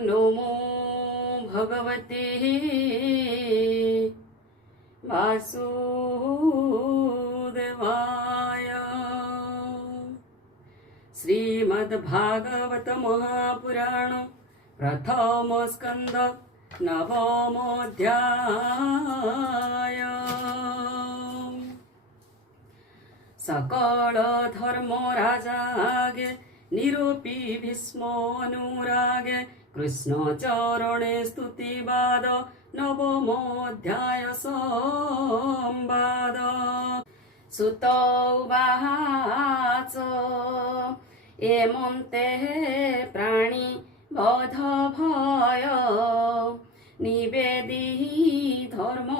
नमो भगवते वासुदेवाय। श्रीमद्भागवत महापुराण प्रथम स्कंद नवमोऽध्याय। सकल धर्म राजागे निरूपी भीष्म अनुरागे कृष्ण चरणे स्तुतिवाद नवमोऽध्याय संवाद। सुत उवाच एमन्ते प्राणी बध भय निवेदी धर्म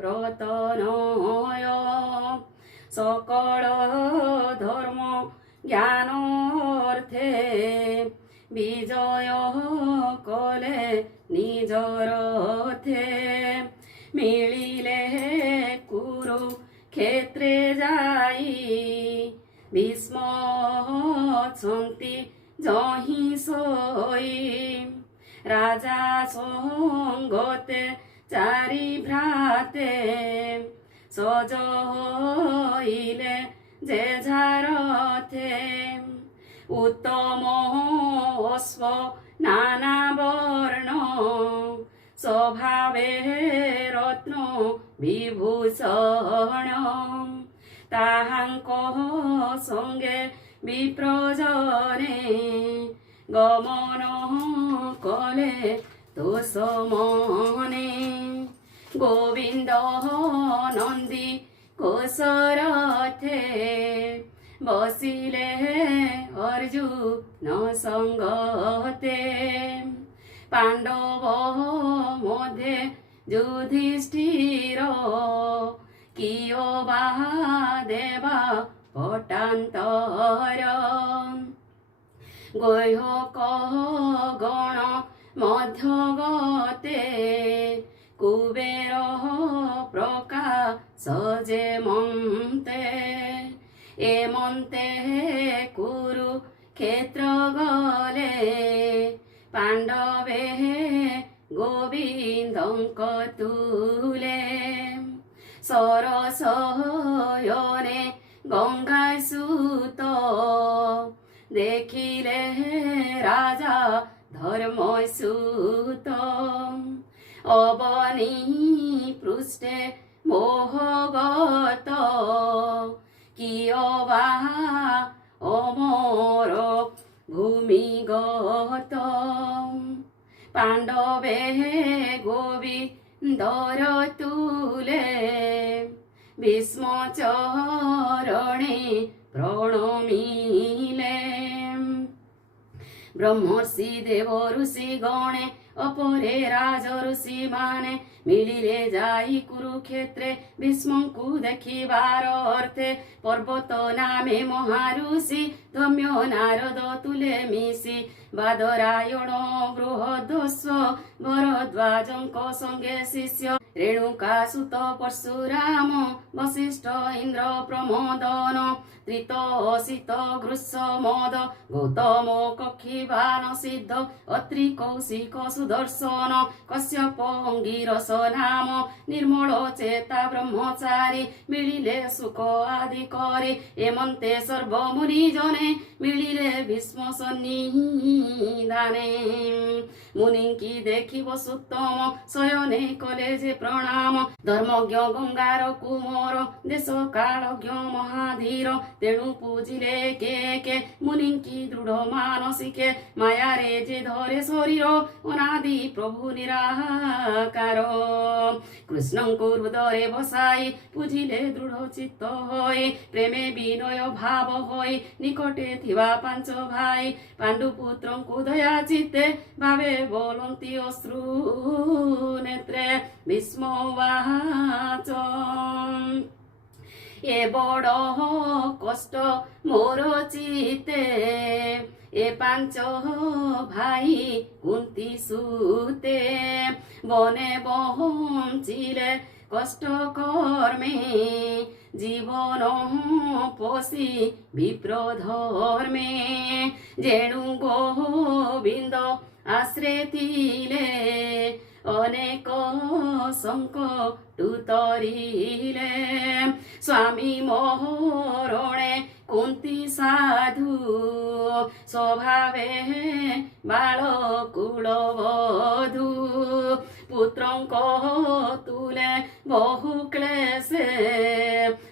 रतनय। सकल धर्म ज्ञानार्थे विजय कले निजरथे। मिलिले कुरुक्षेत्रे जाई भीष्म अछन्ति जहि सोई। राजा संगते चारि भ्राते सजइले जे झारथे। उत्तम अश्व नाना वर्ण स्वभावे रत्न विभूषण। ताहांक संगे विप्रजने गमन कले तोषमने। गोविंद नंदी कोशरथे बसिले अर्जुन संगते। पांडव मध्ये युधिष्ठिर कियो वा देवा पटान्तर। गोह्यक गण मध्यगते कुबेर प्रकाश जेमन्ते। एमन्ते कुरुक्षेत्र गले पांडवे गोविन्दंक तुले। सरसयने गंगासुत देखिले राजा धर्मसुत। अवनी पृष्ठे मोहगत कियो वा अमर भूमिगत। पांडवे गोविन्दर तुले भीष्म चरणे प्रणमिले। ब्रह्मर्षि देव ऋषि गणे अपरे राज ऋषि माने मिलिले जाई कुरुक्षेत्रे भीष्मंकु देखिबार अर्थे। पर्वत नामे महाऋषि धम्य नारद तुले मिशि बादरायण बृहदस्व भरद्वाजंक संगे शिष्य। रेणुकासुत परशुराम वसिष्ठ इंद्र प्रमोदन त्रित असित गृत्समद गौतम कक्षिवान सिद्ध अत्रि कौशिक सुदर्शन कश्यप अंगिरस नाम निर्मल चेता ब्रह्मचारी मिलिले सुख आदि करे। एमन्ते सर्व मुनि जने मिलिले भीष्म सन्निधाने। मुनिंकी देखि वसुत्तम शयने कले जे प्रणाम। धर्मज्ञ गंगार कुमोर देश कालज्ञ महाधीर तेणु पूजिले के मुनिंकी दृढ़ मानसिके। माया रे जे धरे शरीर अनादि प्रभु निराकार। कृष्णं हृदये बसाई पूजिले दृढ़ चित्त होई। प्रेमे विनय भाव होई निकटे थिबा पांच भाई। पांडुपुत्रं दया चित्ते भावे बोलन्ति अश्रु नेत्रे। भीष्म उवाच ए बड़ कष्ट मोर चित्ते ए पांच भाई कुंती सुते। बने बहंचिले कष्ट कर्मे जीवन पोषी विप्र धर्मे। जेणु गोविंद ଆଶ୍ରେ ଥିଲେ ଅନେକ ସଙ୍କଟୁ ତରିଲେ ସ୍ୱାମୀ ମୋହରଣେ କୁନ୍ତି ସାଧୁ ସ୍ୱଭାବେ ବାଳକୁଳ ବଧୁ ପୁତ୍ରଙ୍କ ତୁଲେ ବହୁ କ୍ଲେଶେ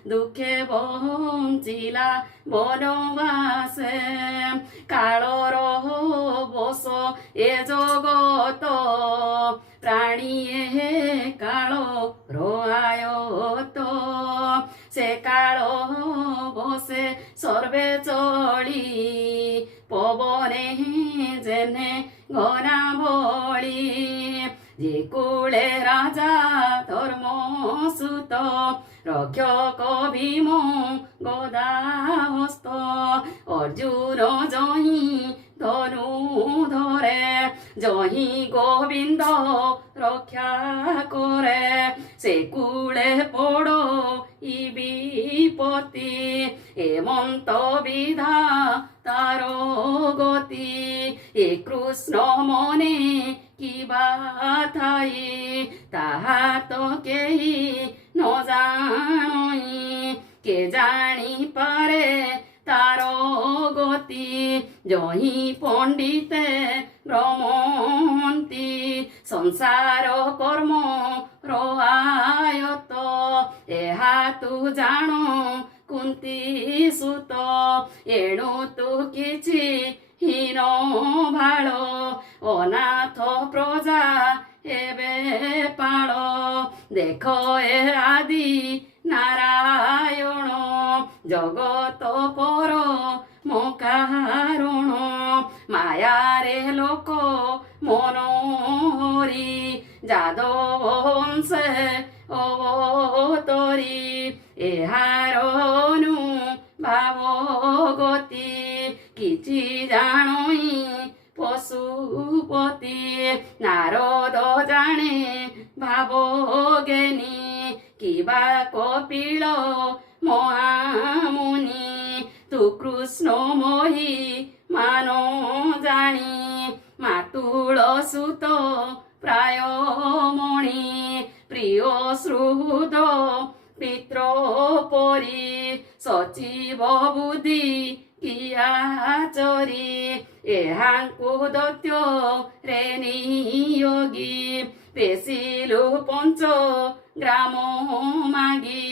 ଦୁଃଖେ ବଞ୍ଚିଲା ବନବାସେ କାଳର ବଶ ଏ ଜଗତ প্রাণীয়ে কাল রয়ায়ত সে কাল বসে সর্বে চলি পবনে জেনে ঘনা বলি যে কুলে রাজা ধর্মসুত রক্ষক ভীম গদা হস্ত অর্জুন জহি ধনু ধরে জহি গোবিন্দ রক্ষা করে সে কুলে পড়ো ই বিপত্তি এমন্ত বিধা তার গতি এ কৃষ্ণ মনে কিবা থাই তাহা তো কেহি ন জানই কে জানি পারে তার গতি জহি পণ্ডিতে ভ্রমন্তি সংসার কর্ম রয়ায়ত এহা তু জাণ কুন্তি সুত এণু তু কিছু হীন ভাଳ অনাথ প্রজা এবে পাଳ দেখ এ আদি নারায়ণ জগত পর মকারণ মায়ারে লোক মনোহরি যাদব বংশে অবতরি এହାର ভাব গতি କିଛି ଜାଣଇ পশুপতি নারদ জানে ভাব জ্ঞানী কিবা কপিল মহামুনি তু কৃষ্ণ মহি মান জানি মাতুল সুত প্রায় মণি প্রিয় শ্রুদ পিত্র পরি সচিব বুদ্ধি কিয়া চরি এহাঙ্কু দত্য রে নিয়োগী পেশিলু পঞ্চ গ্রাম মাগি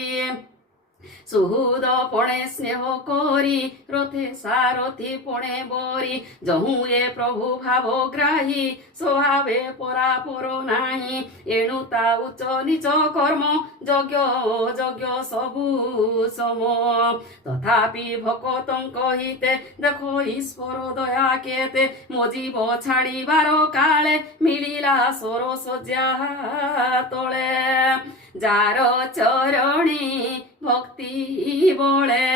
সুহুদ পণে স্নেহ করি রথে সারথি পণে বরি যহু এ প্রভু ভাব গ্রাহী স্বভাবে পরাপর নাহি এণু তা উচ্চ নিচ কর্ম যজ্ঞ যজ্ঞ সবু সম তথাপি ভকতঙ্ক হিতে দেখো ঈশ্বর দয়া কেতে মো জীব ছাড়িবার কালে মিলিলা সরসজ্জা তলে যার চরণী ভক্তি বলে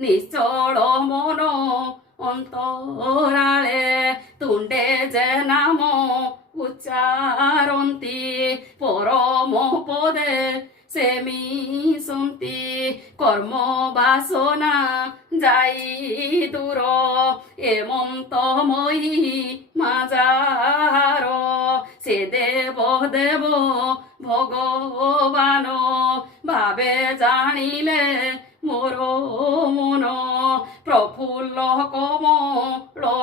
নিশ্চল মন অন্তরালে তুণ্ডে যে নাম উচ্চারন্তি পরম পদে সে মিশন্তি কর্ম বাসনা যাই দূর এমন্তময়ী মাজার সে দেব দেব ভগবান ভাবে জানিলে মোর মন প্রফুল্ল কমলোচন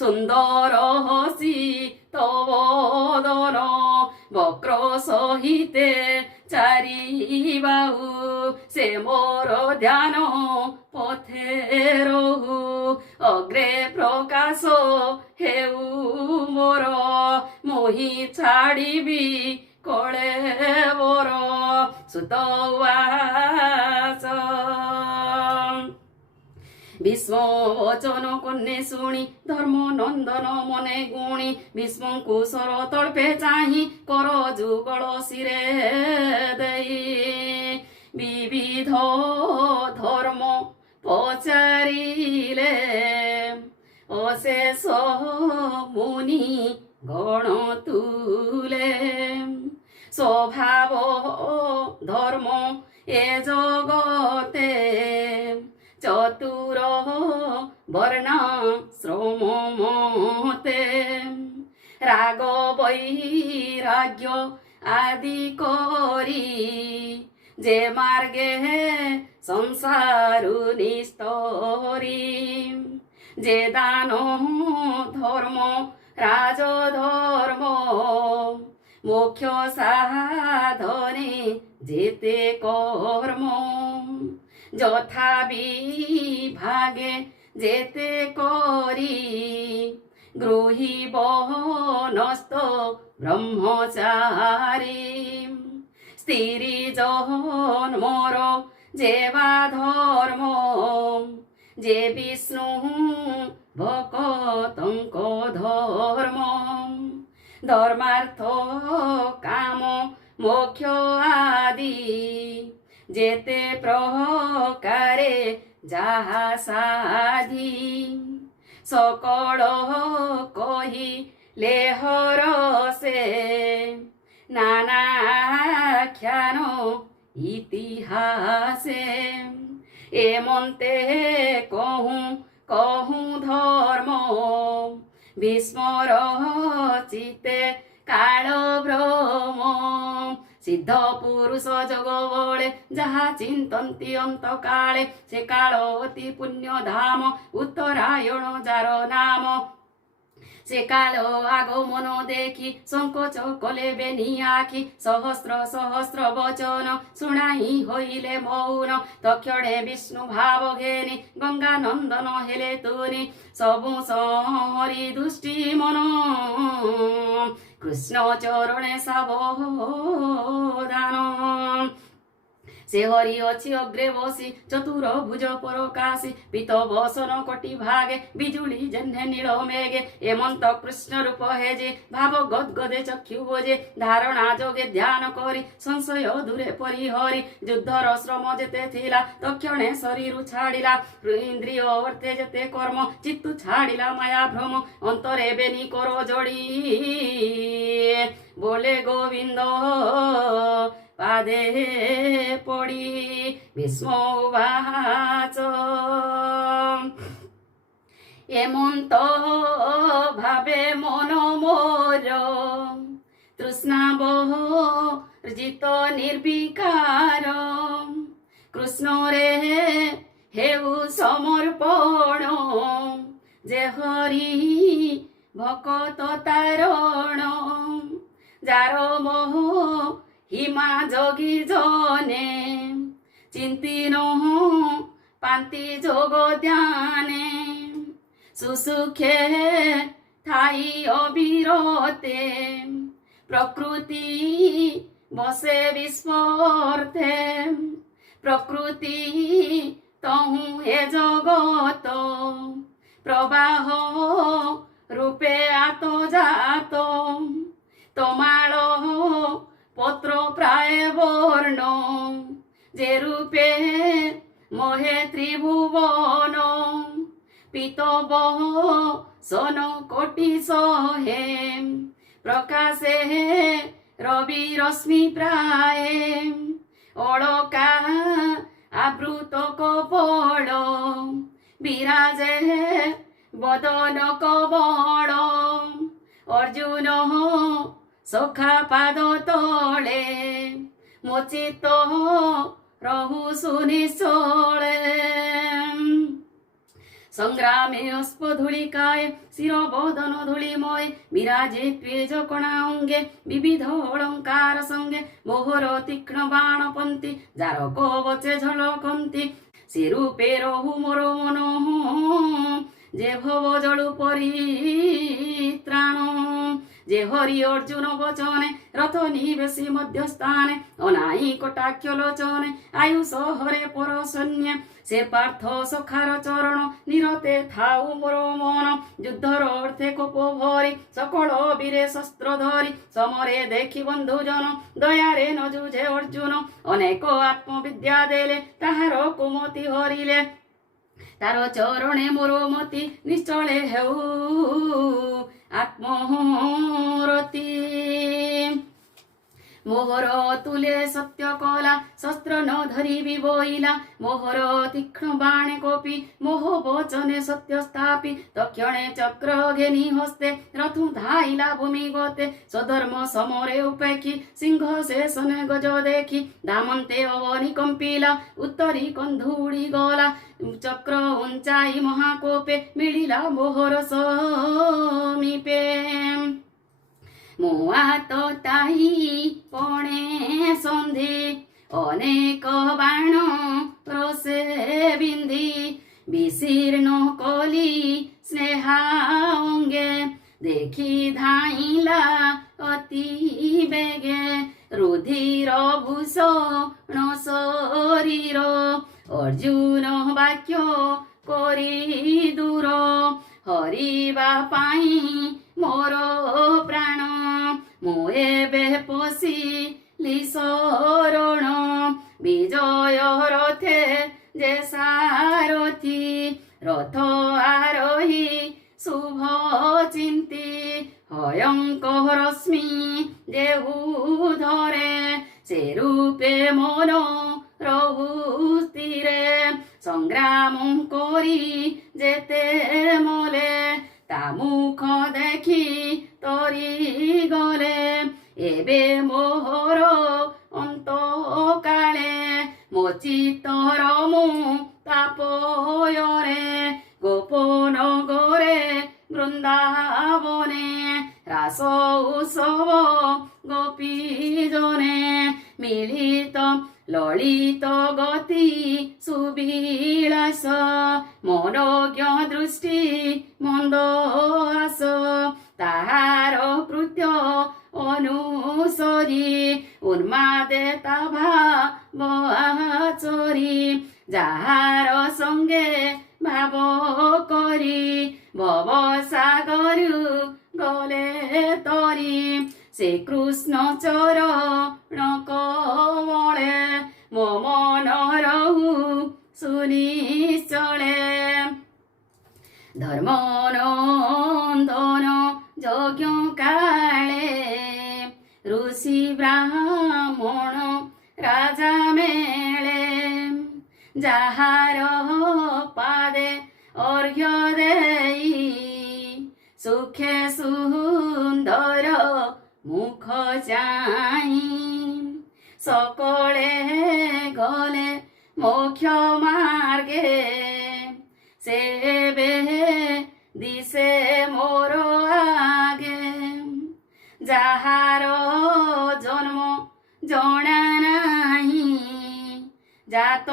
সুন্দর হসি তবদন বক্র সহিতে চারি বাহু সে মোর ধ্যান পথে রহু অগ্রে প্রকাশ হেউ মোর মোহি ছাড়িবি কলে বর সুতবাস ভীষ্ম বচন কন্যে শুনি ধর্ম নন্দন মনে গুণী ভীষ্মଙ୍କୁ সর তল্পে চাহি কর যুগল শিরে দেই বিবিধ ধর্ম পচারিলে অশেষ মুনি গণ তুলে স্বভাব ধর্ম এ জগতে চতুর বর্ণ শ্রম বৈরাগ্য আদি করি যে মার্গে সংসারু নিস্তরি যে দান ধর্ম রাজধর্ম মোক্ষ সাধনে যেতে কর্ম যথা বিভাগে যেতে করি গৃহী বনস্থ ব্রহ্মচারী স্ত্রী জন্মর যেবা ধর্ম যে বিষ্ণু ভকতঙ্ক ধর্ম ধর্মার্থ কাম মোক্ষ আদি যেতে প্রকারে যাহা সাধি সকল কহি লেহর সে নানা খ্যান ইতিহাসে এমন্তে কহু কহু ধর্ম বিস্মর চিতে কাଳ ভ্রম সিদ্ধ পুরুষ যোগ বଳେ যাহা চিন্তନ୍ତି অন্ত কাଳେ সে কাଳ অতি পুণ্য ধাম উত্তরায়ণ যার নাম সে কাল আগমন দেখি সংকোচ কলে বেনি আখি সহস্র সহস্র বচন শুଣାই হইলে মৌন তক্ষণে বিষ্ণু ভাব ঘেনি গঙ্গা নন্দন হেলে তুনি সবু সহরি দুষ্টি মন কৃষ্ণ চরণে সাবধান সে হরি অছি অগ্রে বসি চতুর ভুজ পরকাশি পিত বসন কোটি ভাগে বিজুলি জেহ্নে নীল মেঘে এমন্ত কৃষ্ণ রূপ হেজে ভাব গদগদে চক্ষু বোঝে ধারণা যোগে ধ্যান করি সংশয় দূরে পরিহরি যুদ্ধর শ্রম যেতে থিলা তক্ষণে শরীর ছাড়িলা ইন্দ্রিয় অর্থে যেতে কর্ম চিত্তু ছাড়িলা মায়া ভ্রম অন্তরে বেনি কর জড়ি বলে গোবিন্দ পাদে পড়ি ভীষ্ম উবাচ এমন্ত ভাবে মন মোর তৃষ্ণাবহ জিত নির্বিকার কৃষ্ণ রে হেউ সমর্পণ যে হরি ভকত তারণ যার মোহ হিমা যোগী জনে চিন্তি নহ পান্তি যোগ ধ্যানে সুসুখে থাই অবিরতে প্রকৃতি বসে বিস্মর্থে প্রকৃতি তহু হে জগত প্রবাহ রূপে আত জাত তোমাল পত্র প্রায় বর্ণ যে রূপে মোহে ত্রিভুবন পিতব সন কোটি সহে প্রকাশে রবি রশ্মি প্রায় অলকা আবৃত কপল বিরাজে বদন কবল অর্জুন সখা পাদ তলে মোচিত রহু সুনিশ্চলে সংগ্রামে অস্প ধূলিকায় শিরবদন ধূলিময় বিরাজে তেজ কণা অঙ্গে বিবিধ অলঙ্কার সঙ্গে মোহর তীক্ষ্ণ বাণ পন্থী যার কবচে ঝলকন্তি সে রূপে রহু মোর মন যে ভব জড়ু পরিত্রাণ যে হরি অর্জুন বচনে রথ নিবেশি মধ্যস্থানে অনাই কটাক্ষ লোচনে আয়ুষ হরে পর সৈন্য সে পার্থ সখার চরণ নিরতে থাউ মোর মন যুদ্ধর অর্থে কোপ ভরি সকল বীরে শস্ত্র ধরি সমরে দেখি বন্ধুজন দয়ারে ন যুঝে অর্জুন অনেক আত্মবিদ্যা দেলে তাহার কুমতি হরিলে তার চরণে মোর মতি নিশ্চলে হেউ আত্মরতি মোহর তুলে সত্য কলা শস্ত্র ন ধরিবি বইলা মোহর তীক্ষ্ণ বাণে কপি মোহ বচনে সত্য স্থাপি তক্ষণে চক্র ঘেনি হস্তে রথু ধাইলা ভূমি গতে স্বধর্ম সমরে উপেক্ষি সিংহ শেষনে গজ দেখি দামন্তে অবনি কম্পিলা উত্তরি কন্ধুড়ি গলা চক্র উঞ্চাই মহাকোপে মিলিলা মোহর সমীপে মুয়া তো তাই পণে সন্ধি অনেক বাণ রোষে বিন্ধি বিশীর্ণ কলি স্নেহা অঙ্গে দেখি ধাইলা অতি বেগে রুধির ভূষণ শরীর অর্জুন বাক্য করি দূর হরিবা পাই মোর প্রাণ ମୁଁ ଏବେ ପଶିଲି ଶରଣ ବିଜୟ ରଥେ ଯେ ସାରଥି ରଥ ଆରୋହୀ শুভ চিন্তি হয়ঙ্করশ্মি দেহু ধরে সে রূপে মন রহু স্থিরে সংগ্রাম করি যেতে মলে তা মুখ দেখি তরি গলে এবে মোহর অন্তকালে ମୋ ଚିତ୍ତର ମୁଁ ତାପୟରେ গোপন গরে বৃন্দাবনে রাস উৎসব গোপী জনে মিলিত ললিত গতি সুবিলাস মনোজ্ঞ দৃষ্টি মন্দ আস তাহার কৃত্য অনুসরি উন্মাদে তা ভাব আচরি যাহার সঙ্গে ভাব করি ভব সাগরু গলে তরি সে কৃষ্ণ চরণ কমলে মো মন রহু সুনিশ্চলে ধর্ম নন্দন যজ্ঞ কালে ঋষি ব্রাহ্মণ রাজা মেলে যাহার পাদে অর্ঘ্য দেই সুখে সুন্দর মুখ চাই সকলে গলে মোক্ষ মার্গে সেবে দিশে মোর আগে যাহার জন্ম জনা নাহি জাত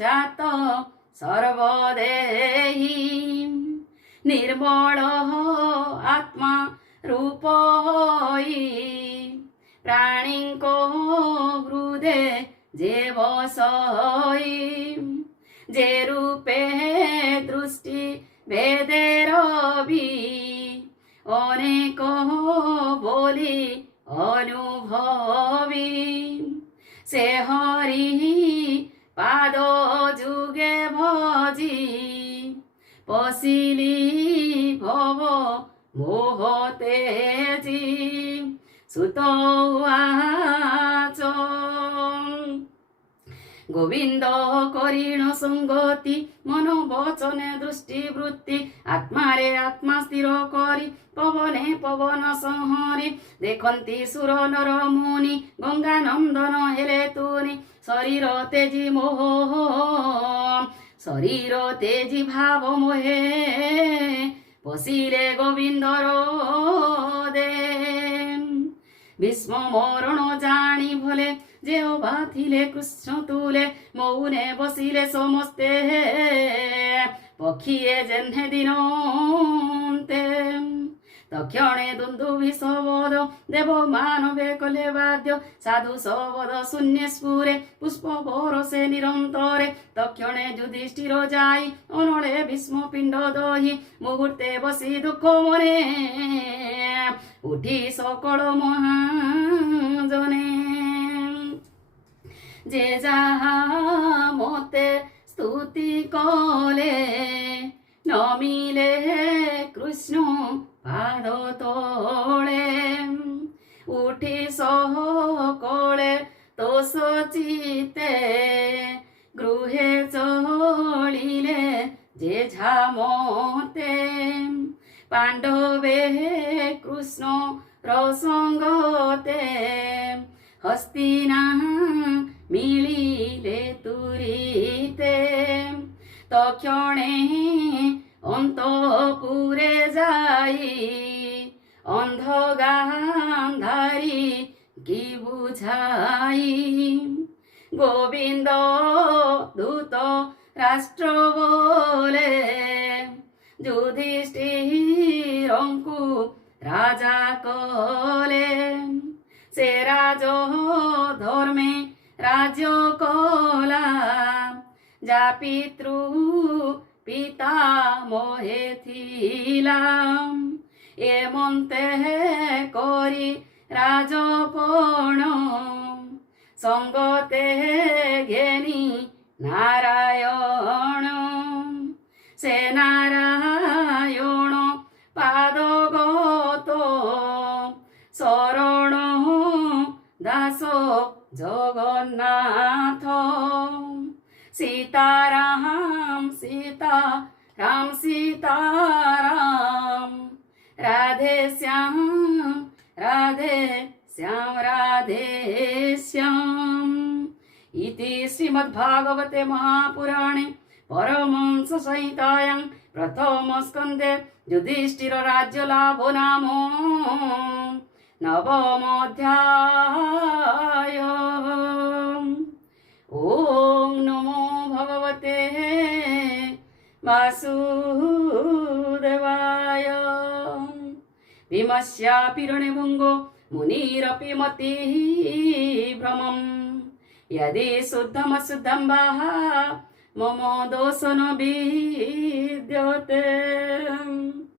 জাত সর্বদেহি নির্মল আত্মা রূপ হই প্রাণীঙ্ক হৃদে যে বসই যে রূপে দৃষ্টি ভেদের বি অনেক বলি অনুভবী সে হরি পাদ যুগে ভজি পশিলি ভব মোহ তেজি সুত গোবিন্দ করিণ সঙ্গতি মন বচনে দৃষ্টি বৃত্তি আত্মারে আত্মা স্থির করি পবনে পবন সংহরি দেখন্তি সুর নর মুনি গঙ্গা নন্দন হেলে তুনি শরীর তেজি মোহ শরীর তেজি ভাব মোহে পশিলে গোবিন্দর দে ভীষ্ম মরণ জানি ভলে যেহবা থিলে কৃষ্ণ তুলে মৌনে বসিলে সমস্তে পক্ষিয়ে জেহ্নে দিনন্তে তক্ষণে দুন্দুভি সবদ দেব মানবে কলে বাদ্য সাধু সবদ শূন্য স্ফুরে পুষ্প বরসে নিরন্তরে তক্ষণে যুধিষ্ঠির যাই অনলে ভীষ্ম পিণ্ড দহি মুহূর্তে বসি দুঃখ মনে উঠি সকল মহাজনে যে যাহা মতে স্তুতি কলে নমিলে কৃষ্ণ পাদ তোলে উঠি সকলে তোষ চিতে গৃহে চলিলে যে ঝামতে পাণ্ডবে কৃষ্ণ রসঙ্গতে হস্তিনা মিলিলে তুরিতে তক্ষণে অন্তপুরে যাই অন্ধ গান্ধারী কি বুঝাই গোবিন্দ দূত রাষ্ট্র বলে যুধিষ্ঠিরঙ্কু রাজা কলে সে রাজ ধর্মে রাজ্য কলা যা পিতৃ পিতা মোহে থিলাম এমন্তে করি রাজপণ সঙ্গতে ঘেনি নারায়ণ সে নারায়ণ পাদগত শরণ দাস জগন্নাথ সীতারাম সীতারাম সীতারাম রাধে শ্যাম রাধে শ্যাম রাধে শ্যাম ইতি শ্রীমদ্ভাগবতে মহাপুরাণে परमंस संहितायां प्रथम स्कंदे युधिष्ठिर राज्य लाभ नाम नवमोऽध्याय। ओम नमो भगवते वासुदेवाय। भीमस्यापि रणभुङ्गो मुनिरपि मतिः भ्रमम् यदि शुद्धमशुद्धं वाः मम दोष न विद्यते।